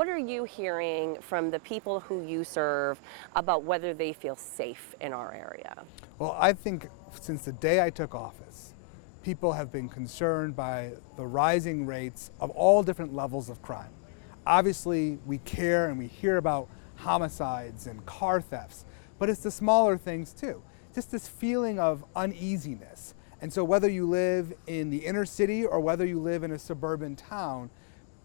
What are you hearing from the people who you serve about whether they feel safe in our area? Well, I think since the day I took office, people have been concerned by the rising rates of all different levels of crime. Obviously, we care and we hear about homicides and car thefts, but it's the smaller things too. Just this feeling of uneasiness. And so whether you live in the inner city or whether you live in a suburban town,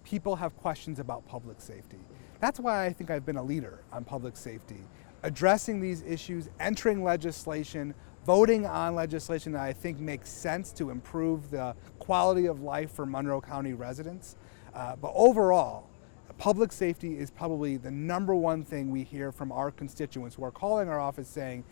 people have questions about public safety. That's why I think I've been a leader on public safety, addressing these issues, entering legislation, voting on legislation that I think makes sense to improve the quality of life for Monroe County residents. But overall, public safety is probably the number one thing we hear from our constituents who are calling our office saying,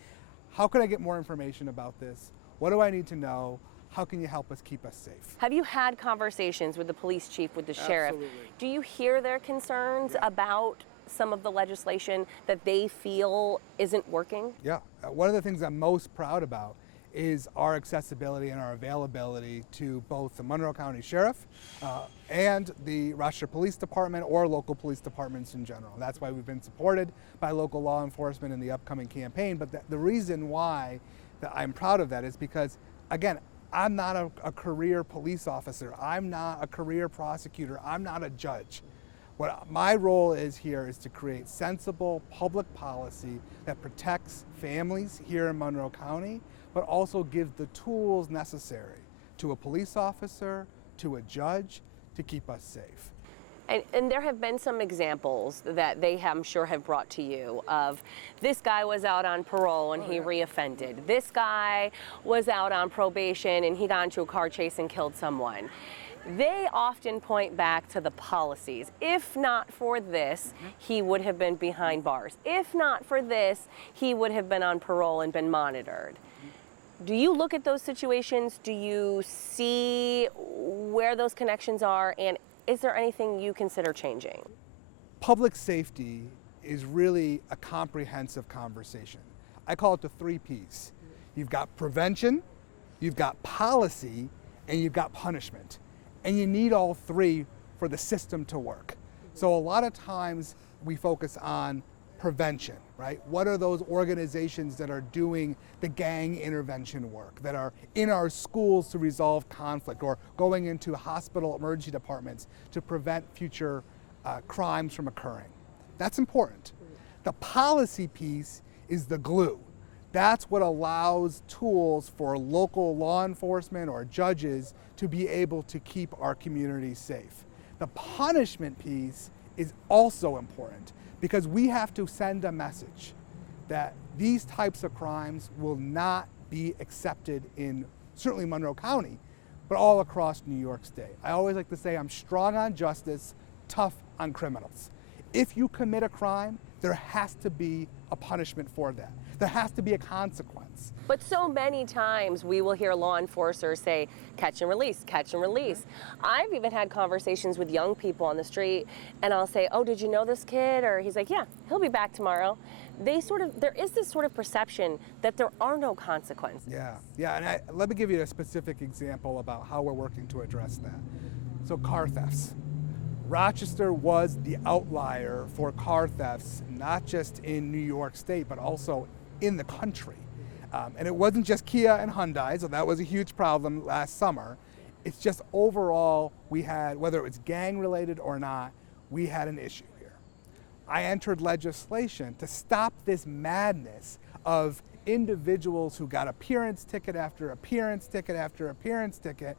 how can I get more information about this? What do I need to know? How can you help us keep us safe? Have you had conversations with the police chief, with the sheriff? Absolutely. Do you hear their concerns about some of the legislation that they feel isn't working? Yeah, one of the things I'm most proud about is our accessibility and our availability to both the Monroe County Sheriff and the Rochester Police Department or local police departments in general. That's why we've been supported by local law enforcement in the upcoming campaign. But the reason why that I'm proud of that is because, again, I'm not a career police officer. I'm not a career prosecutor. I'm not a judge. What my role is here is to create sensible public policy that protects families here in Monroe County, but also gives the tools necessary to a police officer, to a judge, to keep us safe. And there have been some examples that they, I'm sure, have brought to you of this guy was out on parole and he reoffended. This guy was out on probation and he got into a car chase and killed someone. They often point back to the policies. If not for this, he would have been behind bars. If not for this, he would have been on parole and been monitored. Do you look at those situations? Do you see where those connections are? And is there anything you consider changing? Public safety is really a comprehensive conversation. I call it the 3 Ps. You've got prevention, you've got policy, and you've got punishment. And you need all 3 for the system to work. So a lot of times we focus on prevention, right? What are those organizations that are doing the gang intervention work, that are in our schools to resolve conflict, or going into hospital emergency departments to prevent future crimes from occurring? That's important. The policy piece is the glue. That's what allows tools for local law enforcement or judges to be able to keep our communities safe. The punishment piece is also important because we have to send a message that these types of crimes will not be accepted in certainly Monroe County, but all across New York State. I always like to say I'm strong on justice, tough on criminals. If you commit a crime, there has to be a punishment for that. There has to be a consequence. But so many times we will hear law enforcers say, catch and release, catch and release. I've even had conversations with young people on the street and I'll say, oh, did you know this kid? Or he's like, yeah, he'll be back tomorrow. There is this sort of perception that there are no consequences. Yeah, and let me give you a specific example about how we're working to address that. So car thefts. Rochester was the outlier for car thefts, not just in New York State, but also in the country. And it wasn't just Kia and Hyundai, so that was a huge problem last summer. It's just overall, we had, whether it was gang related or not, we had an issue here. I entered legislation to stop this madness of individuals who got appearance ticket after appearance ticket after appearance ticket,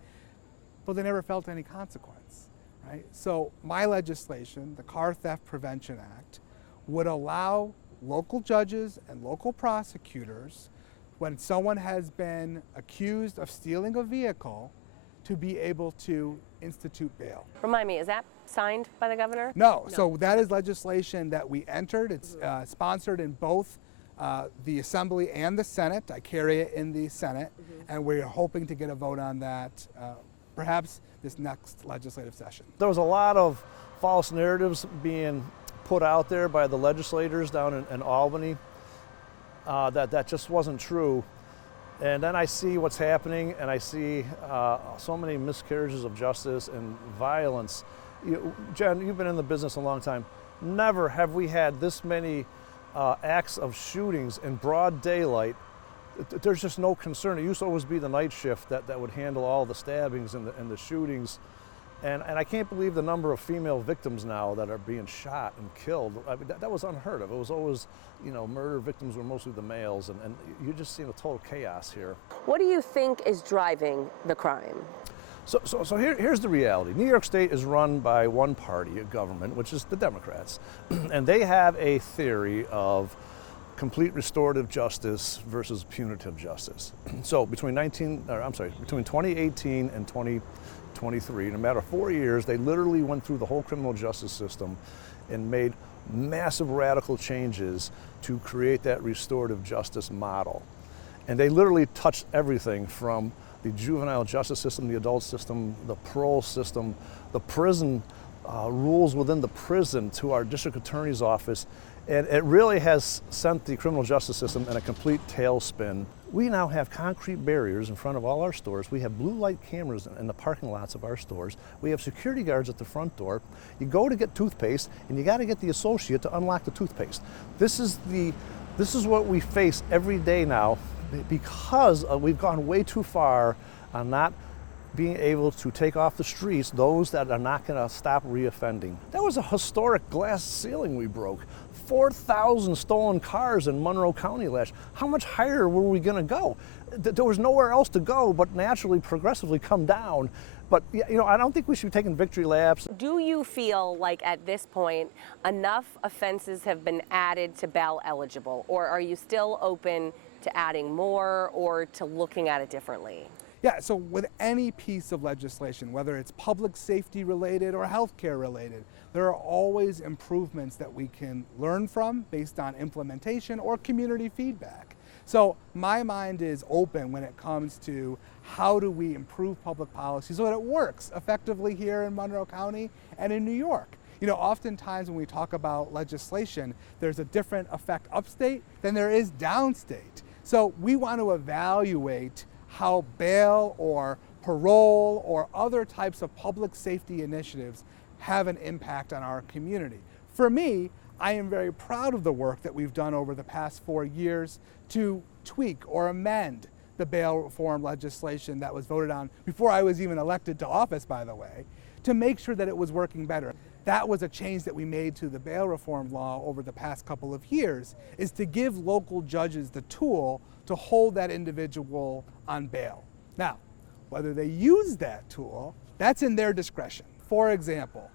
but they never felt any consequence. Right? So my legislation, the Car Theft Prevention Act, would allow local judges and local prosecutors, when someone has been accused of stealing a vehicle, to be able to institute bail. Remind me, is that signed by the governor? No. So that is legislation that we entered. It's sponsored in both the Assembly and the Senate. I carry it in the Senate, and we're hoping to get a vote on that perhaps this next legislative session. There was a lot of false narratives being put out there by the legislators down in Albany that just wasn't true. And then I see what's happening, and I see so many miscarriages of justice and violence Jen, you've been in the business a long time. Never have we had this many acts of shootings in broad daylight. There's just no concern. It used to always be the night shift that would handle all the stabbings and the shootings. And I can't believe the number of female victims now that are being shot and killed. I mean, that was unheard of. It was always, murder victims were mostly the males, and you're just seeing a total chaos here. What do you think is driving the crime? So here's the reality. New York State is run by one party of government, which is the Democrats, and they have a theory of complete restorative justice versus punitive justice. So between 2018 and 2023, in a matter of 4 years, they literally went through the whole criminal justice system and made massive radical changes to create that restorative justice model. And they literally touched everything from the juvenile justice system, the adult system, the parole system, the prison rules within the prison to our district attorney's office. And it really has sent the criminal justice system in a complete tailspin. We now have concrete barriers in front of all our stores. We have blue light cameras in the parking lots of our stores. We have security guards at the front door. You go to get toothpaste, and you got to get the associate to unlock the toothpaste. This is what we face every day now, because we've gone way too far on not being able to take off the streets those that are not going to stop reoffending. That was a historic glass ceiling we broke. 4,000 stolen cars in Monroe County last year. How much higher were we going to go? There was nowhere else to go but naturally, progressively come down. But I don't think we should be taking victory laps. Do you feel like at this point enough offenses have been added to bail eligible, or are you still open to adding more or to looking at it differently? Yeah, so with any piece of legislation, whether it's public safety related or healthcare related, there are always improvements that we can learn from based on implementation or community feedback. So my mind is open when it comes to how do we improve public policy so that it works effectively here in Monroe County and in New York. Oftentimes when we talk about legislation, there's a different effect upstate than there is downstate. So we want to evaluate how bail or parole or other types of public safety initiatives have an impact on our community. For me, I am very proud of the work that we've done over the past 4 years to tweak or amend the bail reform legislation that was voted on before I was even elected to office, by the way, to make sure that it was working better. That was a change that we made to the bail reform law over the past couple of years, is to give local judges the tool to hold that individual on bail. Now, whether they use that tool, that's in their discretion. For example,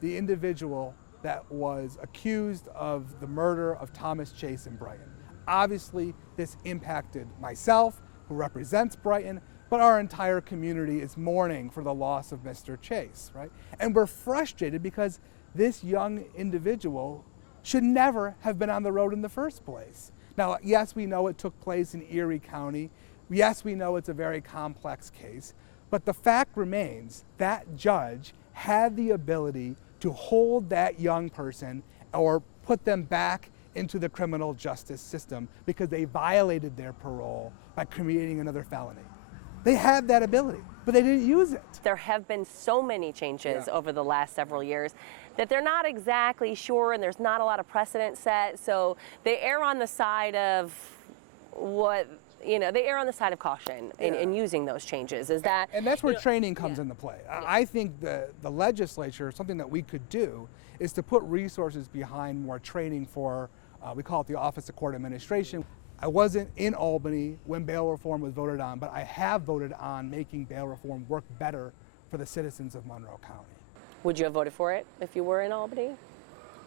the individual that was accused of the murder of Thomas Chase in Brighton. Obviously, this impacted myself, who represents Brighton, but our entire community is mourning for the loss of Mr. Chase, right? And we're frustrated because this young individual should never have been on the road in the first place. Now, yes, we know it took place in Erie County. Yes, we know it's a very complex case, but the fact remains that judge had the ability to hold that young person or put them back into the criminal justice system because they violated their parole by creating another felony. They had that ability, but they didn't use it. There have been so many changes over the last several years that they're not exactly sure, and there's not a lot of precedent set, so they err on the side of they err on the side of caution in using those changes. Is that? And that's where training comes into play. I think the legislature, something that we could do, is to put resources behind more training for, we call it the Office of Court Administration. I wasn't in Albany when bail reform was voted on, but I have voted on making bail reform work better for the citizens of Monroe County. Would you have voted for it if you were in Albany?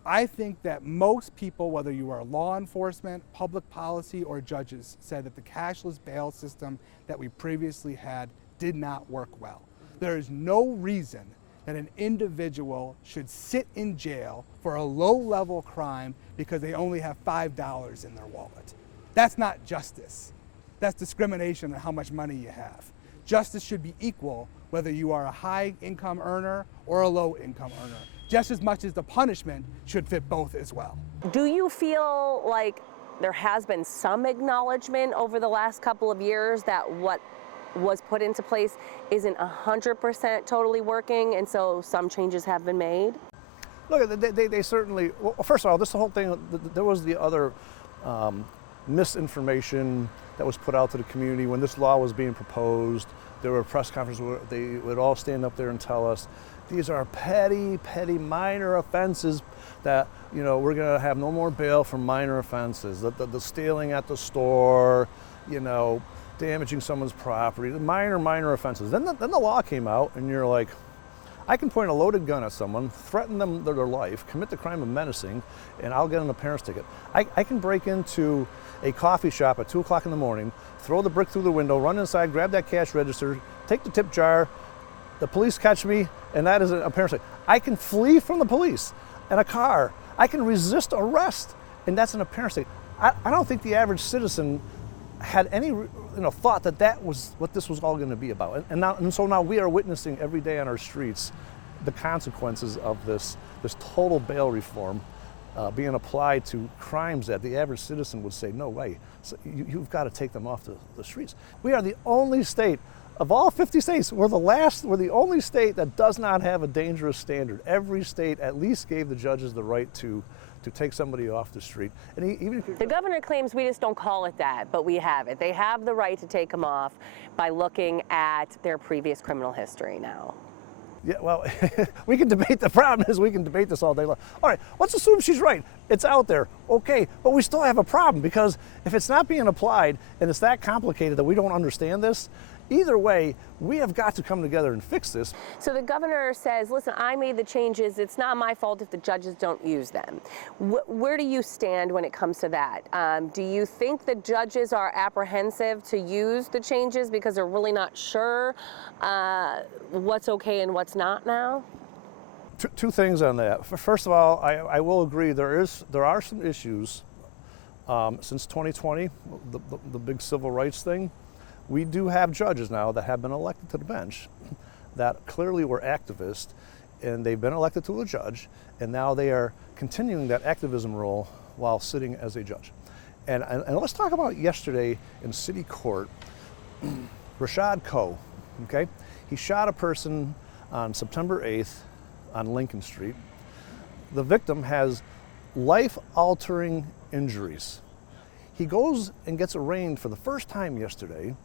I think that most people, whether you are law enforcement, public policy, or judges, said that the cashless bail system that we previously had did not work well. There is no reason that an individual should sit in jail for a low-level crime because they only have $5 in their wallet. That's not justice. That's discrimination on how much money you have. Justice should be equal whether you are a high-income earner or a low-income earner, just as much as the punishment should fit both as well. Do you feel like there has been some acknowledgement over the last couple of years that what was put into place isn't 100% totally working, and so some changes have been made? Look, they certainly, well, first of all, this whole thing, there was the other misinformation that was put out to the community when this law was being proposed. There were press conferences where they would all stand up there and tell us, these are petty minor offenses that, you know, we're gonna have no more bail for minor offenses. The stealing at the store, you know, damaging someone's property, the minor offenses. Then the law came out and you're like, I can point a loaded gun at someone, threaten them their life, commit the crime of menacing, and I'll get an appearance ticket. I can break into a coffee shop at 2 o'clock in the morning, throw the brick through the window, run inside, grab that cash register, take the tip jar, the police catch me, and that is an appearance ticket. I can flee from the police in a car. I can resist arrest, and that's an appearance ticket. I don't think the average citizen had any thought that that was what this was all going to be about. And so now we are witnessing every day on our streets the consequences of this total bail reform being applied to crimes that the average citizen would say, no way, so you've got to take them off the streets. We are the only state of all 50 states, we're the only state that does not have a dangerous standard. Every state at least gave the judges the right to take somebody off the street. And the governor claims we just don't call it that, but we have it. They have the right to take them off by looking at their previous criminal history now. Yeah, well, we can debate. The problem is we can debate this all day long. All right, let's assume she's right. It's out there, okay, but we still have a problem because if it's not being applied and it's that complicated that we don't understand this, either way, we have got to come together and fix this. So the governor says, listen, I made the changes. It's not my fault if the judges don't use them. Where do you stand when it comes to that? Do you think the judges are apprehensive to use the changes because they're really not sure what's okay and what's not now? Two things on that. First of all, I will agree there are some issues since 2020, the big civil rights thing. We do have judges now that have been elected to the bench that clearly were activists, and they've been elected to a judge, and now they are continuing that activism role while sitting as a judge. And let's talk about yesterday in city court, Rashad Coe, okay? He shot a person on September 8th on Lincoln Street. The victim has life-altering injuries. He goes and gets arraigned for the first time yesterday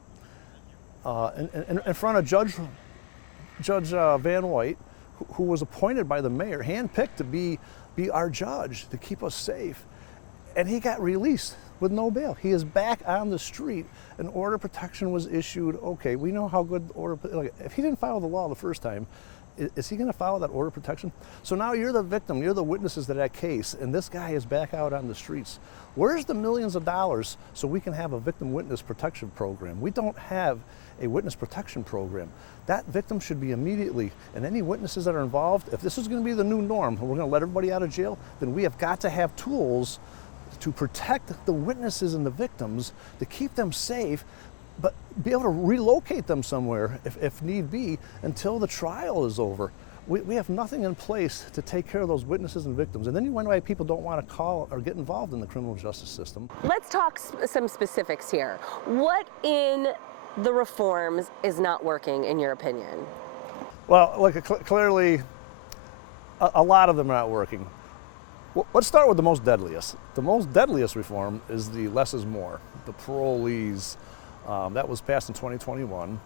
in front of Judge Van White, who was appointed by the mayor, handpicked to be our judge to keep us safe. And he got released with no bail. He is back on the street. An order of protection was issued. Okay, we know how good if he didn't follow the law the first time, is he going to follow that order of protection? So now you're the victim, you're the witnesses to that case, and this guy is back out on the streets. Where's the millions of dollars so we can have a victim witness protection program? We don't have a witness protection program. That victim should be immediately, and any witnesses that are involved, if this is going to be the new norm, and we're going to let everybody out of jail, then we have got to have tools to protect the witnesses and the victims, to keep them safe, but be able to relocate them somewhere if need be until the trial is over. We have nothing in place to take care of those witnesses and victims. And then you wonder why people don't want to call or get involved in the criminal justice system. Let's talk some specifics here. What in the reforms is not working, in your opinion? Well, look, clearly a lot of them are not working. Well, let's start with the most deadliest. The most deadliest reform is the less is more, the parolees. That was passed in 2021,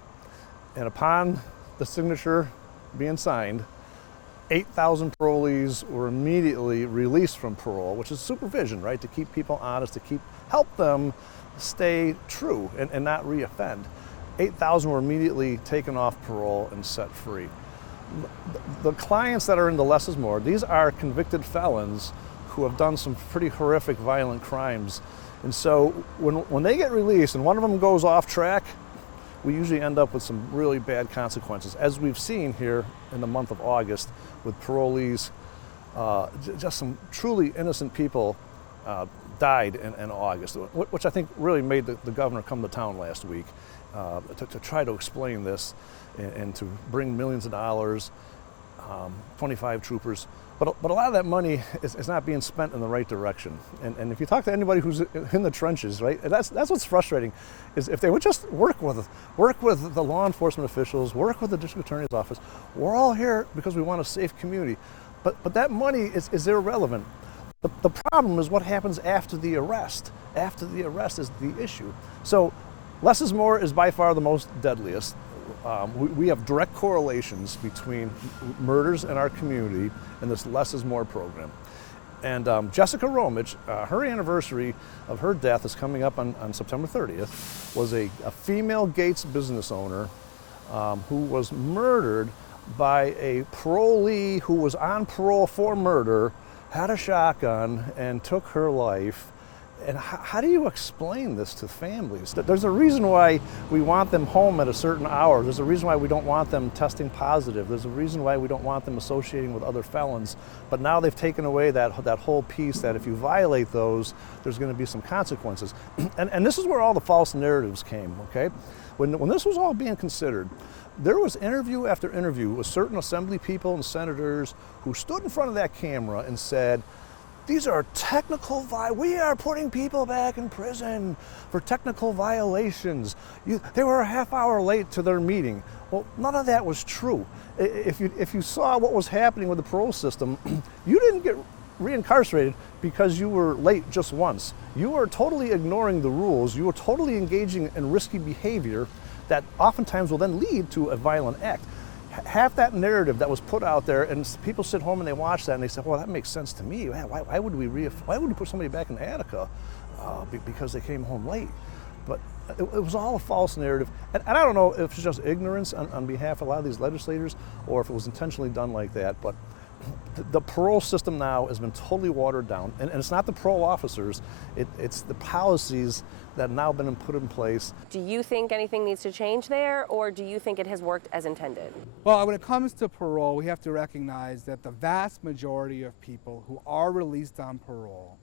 and upon the signature being signed, 8,000 parolees were immediately released from parole, which is supervision, right, to keep people honest, to help them stay true and not reoffend. 8,000 were immediately taken off parole and set free. The clients that are in the less is more, these are convicted felons who have done some pretty horrific violent crimes. And so when they get released and one of them goes off track, we usually end up with some really bad consequences, as we've seen here in the month of August with parolees. Just some truly innocent people died in August, which I think really made the governor come to town last week to try to explain this and to bring millions of dollars, 25 troopers. But a lot of that money is not being spent in the right direction. And if you talk to anybody who's in the trenches, right, that's what's frustrating, is if they would just work with the law enforcement officials, work with the district attorney's office. We're all here because we want a safe community. But that money is irrelevant. The problem is what happens after the arrest. After the arrest is the issue. So less is more is by far the most deadliest. We have direct correlations between murders in our community and this less is more program. And Jessica Romich, her anniversary of her death is coming up on September 30th, was a female Gates business owner who was murdered by a parolee who was on parole for murder, had a shotgun, and took her life. And how do you explain this to families? There's a reason why we want them home at a certain hour. There's a reason why we don't want them testing positive. There's a reason why we don't want them associating with other felons. But now they've taken away that whole piece that if you violate those, there's going to be some consequences. And this is where all the false narratives came, okay? When this was all being considered, there was interview after interview with certain assembly people and senators who stood in front of that camera and said, these are technical we are putting people back in prison for technical violations. They were a half hour late to their meeting. Well, none of that was true. If you saw what was happening with the parole system, you didn't get reincarcerated because you were late just once. You were totally ignoring the rules. You were totally engaging in risky behavior that oftentimes will then lead to a violent act. Half that narrative that was put out there, and people sit home and they watch that and they say, well, that makes sense to me. Why would we put somebody back in Attica because they came home late? But it was all a false narrative. And I don't know if it's just ignorance on behalf of a lot of these legislators or if it was intentionally done like that, but the parole system now has been totally watered down. And it's not the parole officers, it's the policies that have now been put in place. Do you think anything needs to change there, or do you think it has worked as intended? Well, when it comes to parole, we have to recognize that the vast majority of people who are released on parole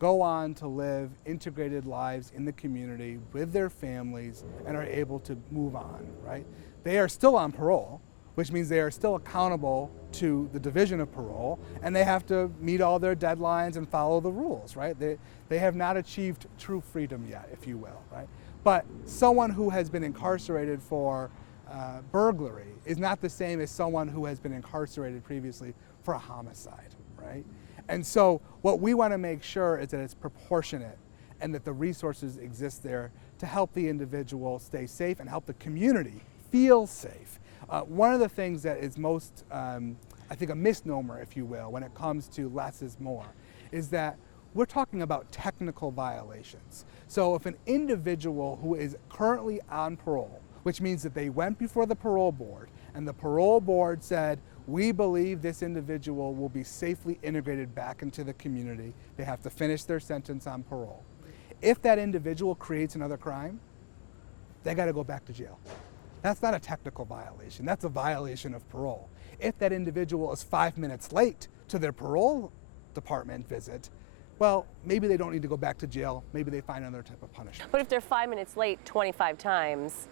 go on to live integrated lives in the community with their families and are able to move on, right? They are still on parole, which means they are still accountable to the Division of Parole, and they have to meet all their deadlines and follow the rules, right? They have not achieved true freedom yet, if you will, right? But someone who has been incarcerated for burglary is not the same as someone who has been incarcerated previously for a homicide, right? And so what we want to make sure is that it's proportionate and that the resources exist there to help the individual stay safe and help the community feel safe. One of the things that is most, I think, a misnomer, if you will, when it comes to less is more, is that we're talking about technical violations. So if an individual who is currently on parole, which means that they went before the parole board, and the parole board said, we believe this individual will be safely integrated back into the community, they have to finish their sentence on parole. If that individual creates another crime, they got to go back to jail. That's not a technical violation, that's a violation of parole. If that individual is 5 minutes late to their parole department visit, well, maybe they don't need to go back to jail, maybe they find another type of punishment. But if they're 5 minutes late 25 times,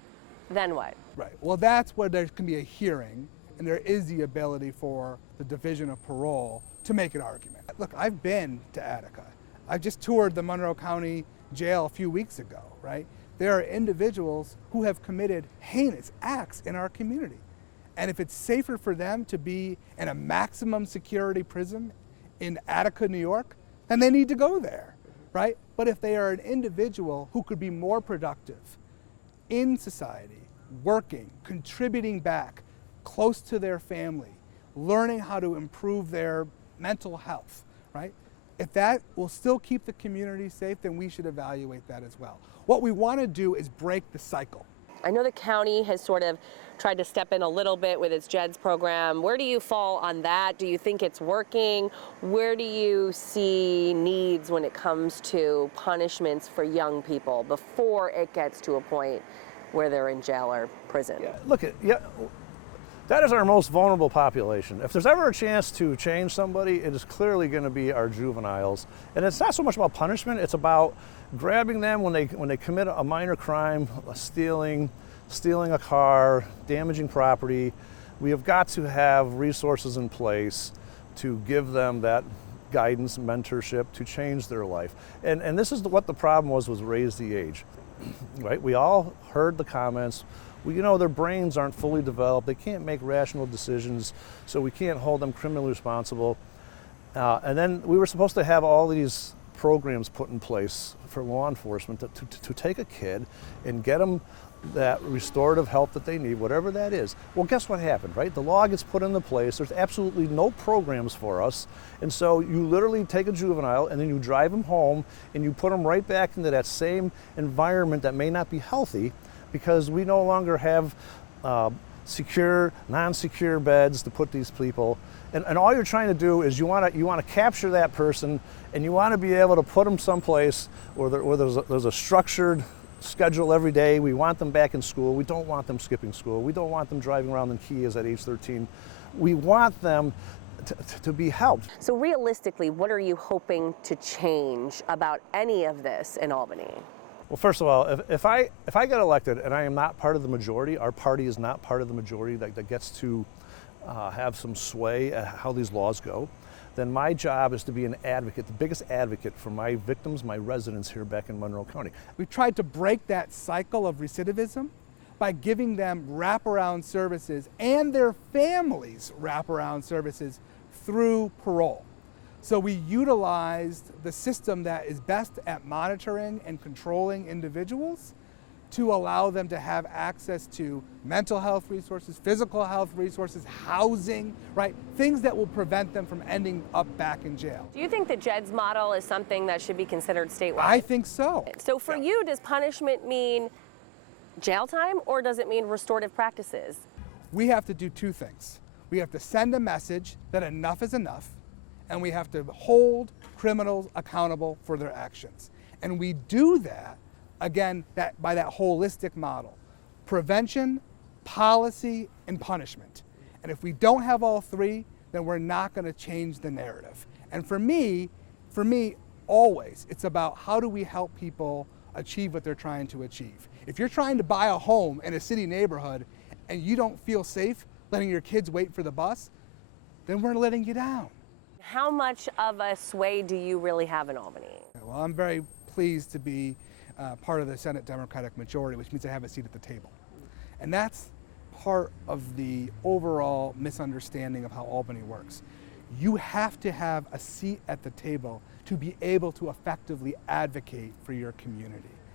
then what? Right, well, that's where there can be a hearing, and there is the ability for the Division of Parole to make an argument. Look, I've been to Attica. I just toured the Monroe County Jail a few weeks ago, right? There are individuals who have committed heinous acts in our community. And if it's safer for them to be in a maximum security prison in Attica, New York, then they need to go there, right? But if they are an individual who could be more productive in society, working, contributing back, close to their family, learning how to improve their mental health, right? If that will still keep the community safe, then we should evaluate that as well. What we want to do is break the cycle. I know the county has sort of tried to step in a little bit with its JEDS program. Where do you fall on that? Do you think it's working? Where do you see needs when it comes to punishments for young people before it gets to a point where they're in jail or prison? Yeah, that is our most vulnerable population. If there's ever a chance to change somebody, it is clearly going to be our juveniles. And it's not so much about punishment, it's about grabbing them when they commit a minor crime, stealing a car, damaging property. We have got to have resources in place to give them that guidance, mentorship to change their life. And this is what the problem was raise the age, right? We all heard the comments. You know, their brains aren't fully developed. They can't make rational decisions, so we can't hold them criminally responsible. And then we were supposed to have all these programs put in place for law enforcement to take a kid and get them that restorative help that they need, whatever that is. Well, guess what happened, right? The law gets put into place. There's absolutely no programs for us. And so you literally take a juvenile and then you drive them home and you put them right back into that same environment that may not be healthy, because we no longer have secure, non-secure beds to put these people. And all you're trying to do is you want to capture that person, and you want to be able to put them someplace where there's a structured schedule every day. We want them back in school. We don't want them skipping school. We don't want them driving around in Kias at age 13. We want them to be helped. So realistically, what are you hoping to change about any of this in Albany? Well, first of all, if I get elected and I am not part of the majority, our party is not part of the majority that gets to have some sway at how these laws go, then my job is to be an advocate, the biggest advocate for my victims, my residents here back in Monroe County. We tried to break that cycle of recidivism by giving them wraparound services and their families wraparound services through parole. So we utilized the system that is best at monitoring and controlling individuals to allow them to have access to mental health resources, physical health resources, housing, right? Things that will prevent them from ending up back in jail. Do you think the JEDS model is something that should be considered statewide? I think so. So for you, does punishment mean jail time, or does it mean restorative practices? We have to do two things. We have to send a message that enough is enough, and we have to hold criminals accountable for their actions. And we do that, again, by that holistic model: prevention, policy, and punishment. And if we don't have all three, then we're not going to change the narrative. And for me, always, it's about how do we help people achieve what they're trying to achieve. If you're trying to buy a home in a city neighborhood and you don't feel safe letting your kids wait for the bus, then we're letting you down. How much of a sway do you really have in Albany? Well, I'm very pleased to be part of the Senate Democratic majority, which means I have a seat at the table. And that's part of the overall misunderstanding of how Albany works. You have to have a seat at the table to be able to effectively advocate for your community.